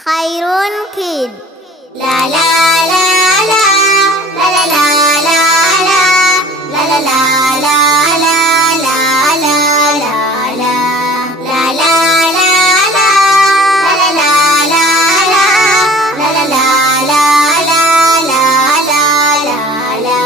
Khairun Kid. La la la la la la la la la la la la la la la la la la la la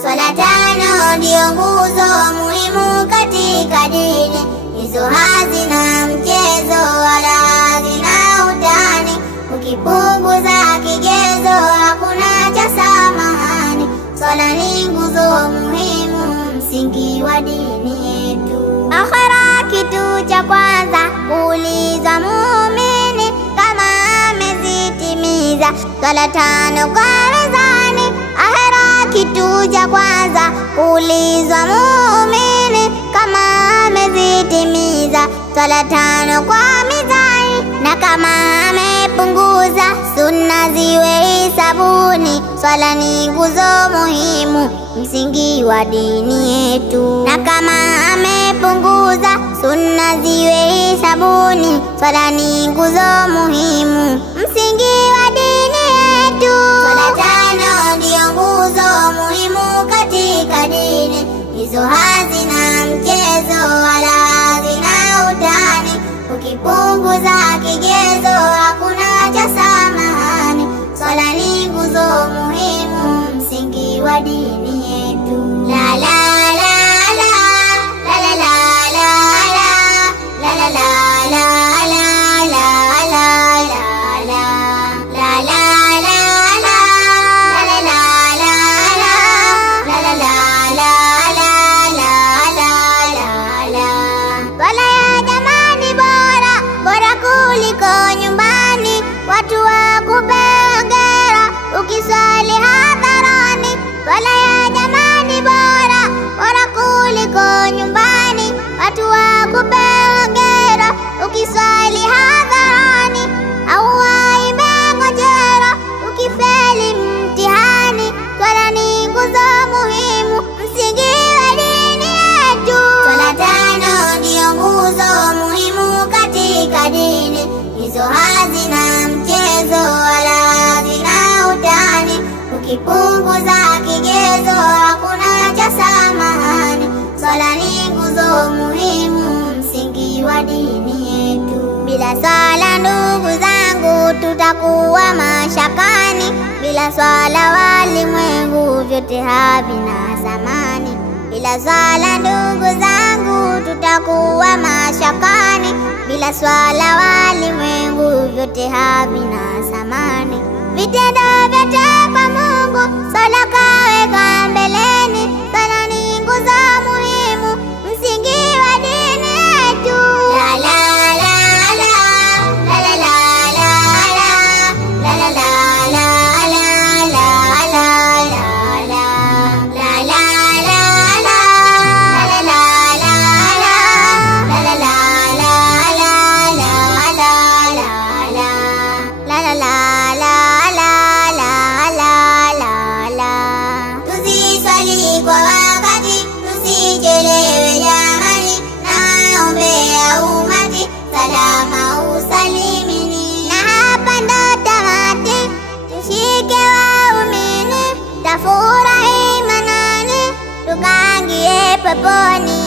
swala tano ndio nguzo muhimu katika dini. Hizo hazina mchezo wala hazina utani. Ukipunguza kigezo hakuna cha samahani. Swala ni nguzo muhimu, msingi wa dini yetu. Akhera kitu cha kwanza kuulizwa muumini kama amezitimiza swala tano kwa mizani. Akhera kitu cha kwanza kuulizwa muumini kama amezitimiza swala tano kwa mizani, na kama amepunguza sunna ziwe hisabuni. Swala ni nguzo muhimu, msingi wa dini yetu. Na kama amepunguza sunna ziwe hisabuni. Swala ni nguzo muhimu, msingi wa dini yetu. Swala tano ndio nguzo muhimu katika dini. Hizo hazina mchezo wala hazina utani. Ukipunguza kigezo hakuna cha samahani. Swala ni nguzo muhimu, msingi wa dini yetu. La la la la la la la la la la la la la la la la la watu wakupe hongera ukiswali hadharani. Swala ya jamani bora, bora kuliko nyumbani. Watu wakupe hongera ukiswali hadharani. Au waimbe ngojera ukifeli mtihani. Swala ni nguzo muhimu, msingi wa dini yetu. Swala tano ndio nguzo muhimu katika dini. Hizo hazina mchezo wala hazina utani. Ukipunguza kigezo hakuna cha samahani. Swala ni nguzo muhimu, msingi wa dini yetu. Bila swala ndugu zangu tutakuwa mashakani. Bila swala walimwengu vyote havina thamani. Bila swala ndugu zangu tutakuwa mashakani. Bila swala walimwengu vyote havina thamani. Vitendo vyote kwa Mungu swala kaweka mbeleni. Swala ni nguzo muhimu, msingi wa dini yetu. La la la la la la la la la la la la Tusiswali kwa wakati, tusichelewe jamani. Naombea umati salama usalimini. Na hapa ndo tamati, tushike waumini. Tafurahi manani, tukaingie peponi.